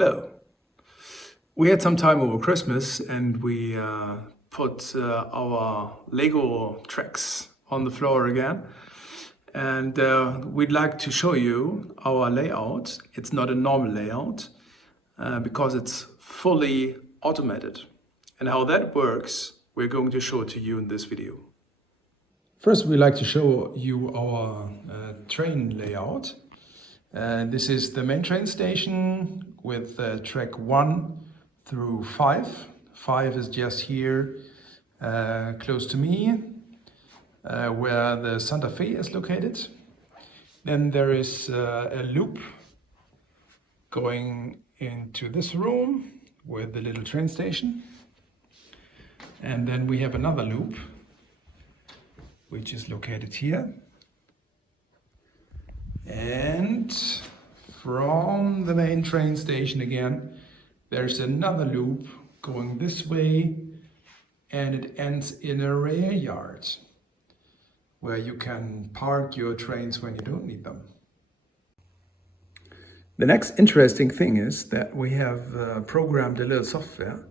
Hello. We had some time over Christmas and we put our Lego tracks on the floor again. And we'd like to show you our layout. It's not a normal layout because it's fully automated. And how that works, we're going to show it to you in this video. First, we'd like to show you our train layout. This is the main train station with track 1 through 5. 5 is just here, close to me, where the Santa Fe is located. Then there is a loop going into this room with the little train station. And then we have another loop, which is located here. And from the main train station again, there's another loop going this way, and it ends in a rail yard where you can park your trains when you don't need them. The next interesting thing is that we have programmed a little software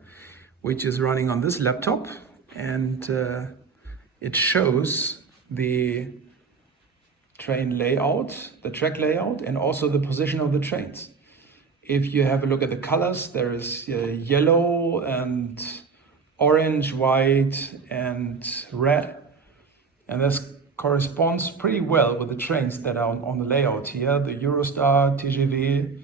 which is running on this laptop, and it shows the train layout, the track layout, and also the position of the trains. If you have a look at the colors, there is yellow and orange, white and red, and this corresponds pretty well with the trains that are on the layout here. The Eurostar, TGV,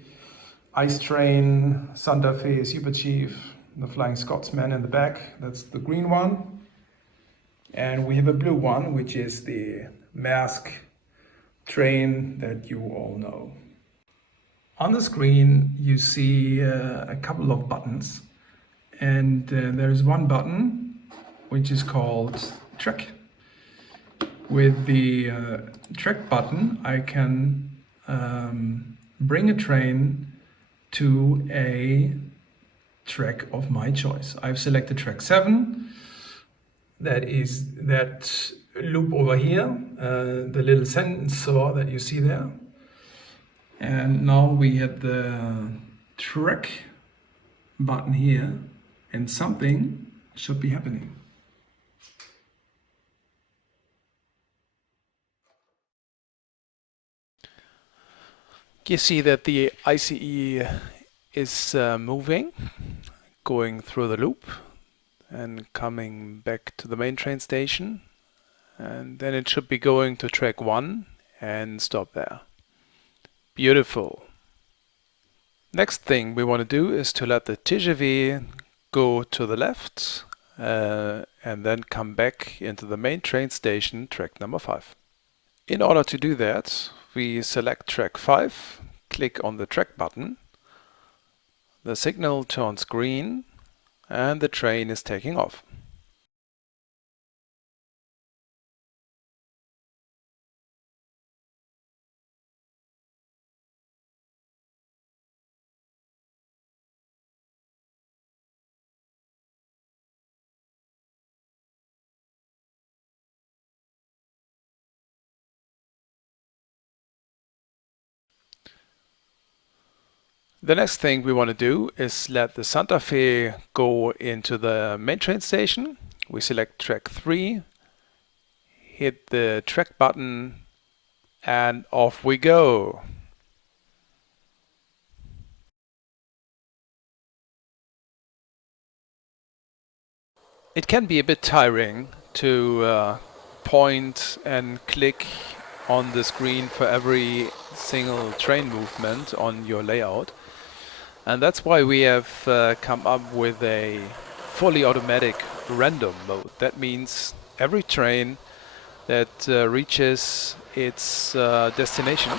Ice Train, Santa Fe, Super Chief, the Flying Scotsman in the back, that's the green one. And we have a blue one, which is the Maersk train that you all know. On the screen you see a couple of buttons, and there is one button which is called track. With the track button I can bring a train to a track of my choice. I've selected track 7. That is that loop over here, the little sensor that you see there. And now we have the track button here, and something should be happening. You see that the ICE is moving, going through the loop and coming back to the main train station, and then it should be going to track 1 and stop there. Beautiful. Next thing we want to do is to let the TGV go to the left and then come back into the main train station, track number 5. In order to do that, we select track 5, click on the track button, the signal turns green, and the train is taking off. The next thing we want to do is let the Santa Fe go into the main train station. We select track 3, hit the track button, and off we go. It can be a bit tiring to point and click on the screen for every single train movement on your layout. And that's why we have come up with a fully automatic random mode. That means every train that reaches its destination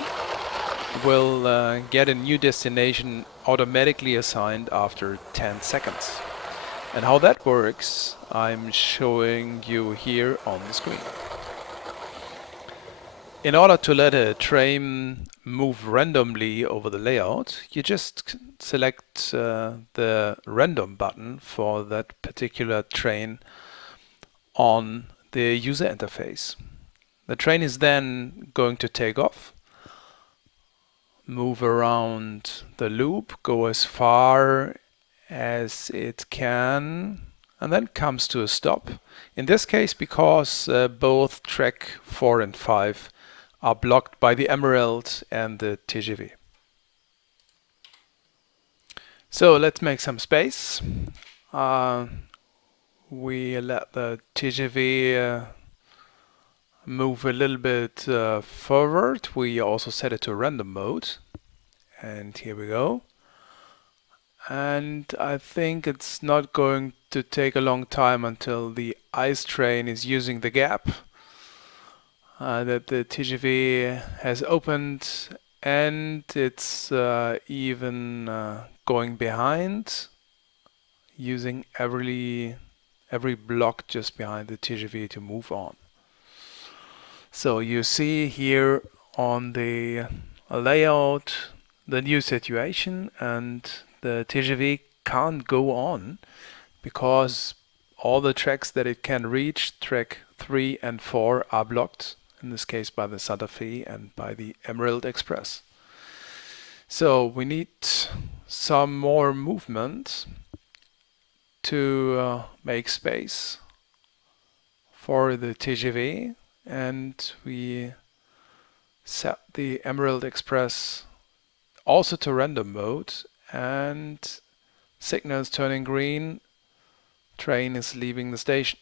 will get a new destination automatically assigned after 10 seconds. And how that works, I'm showing you here on the screen. In order to let a train move randomly over the layout, you just select the random button for that particular train on the user interface. The train is then going to take off. move around the loop, go as far as it can, and then comes to a stop. In this case, because both track 4 and 5 are blocked by the emerald and the TGV. So let's make some space. We let the TGV move a little bit forward. We also set it to random mode. And here we go. And I think it's not going to take a long time until the ice train is using the gap that the TGV has opened, and it's even going behind, using every block just behind the TGV to move on. So you see here on the layout the new situation, and the TGV can't go on because all the tracks that it can reach, track 3 and 4, are blocked, in this case by the Santa Fe and by the Emerald Express. So we need some more movement to make space for the TGV, and we set the Emerald Express also to random mode, and signals turning green, train is leaving the station.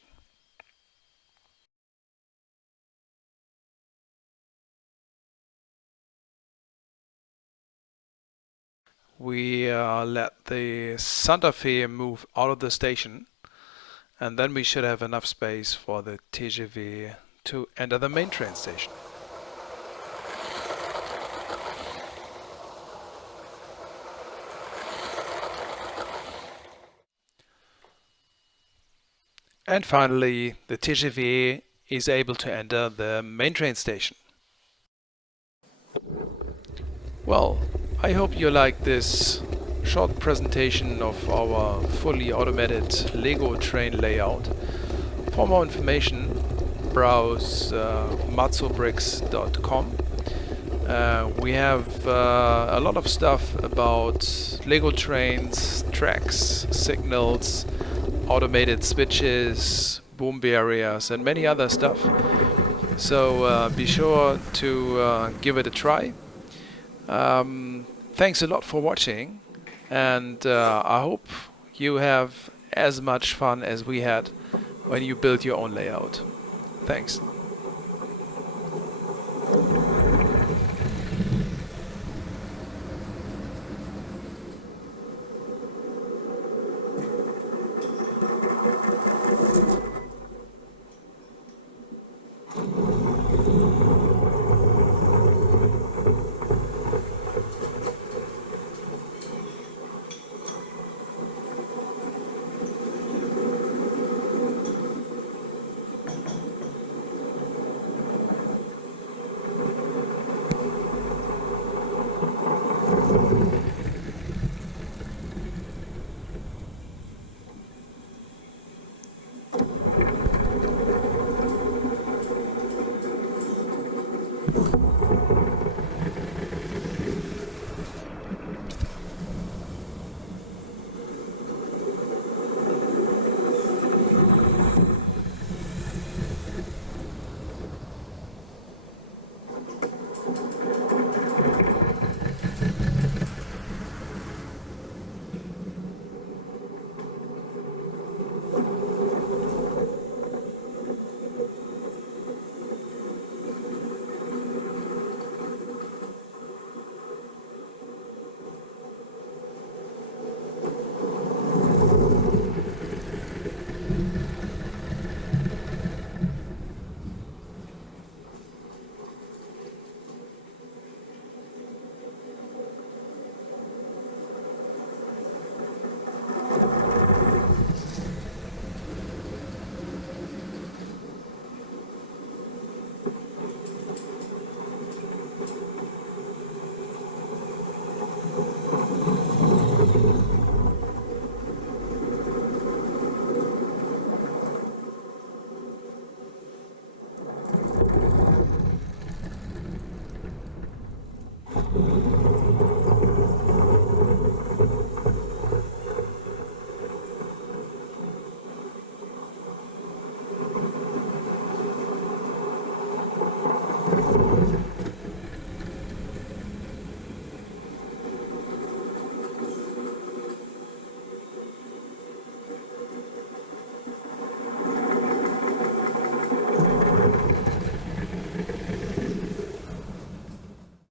We let the Santa Fe move out of the station, and then we should have enough space for the TGV to enter the main train station. And finally, the TGV is able to enter the main train station. Well, I hope you like this short presentation of our fully automated Lego train layout. For more information, browse matzobricks.com. We have a lot of stuff about Lego trains, tracks, signals, automated switches, boom barriers, and many other stuff. So be sure to give it a try. Thanks a lot for watching, and I hope you have as much fun as we had when you built your own layout. Thanks.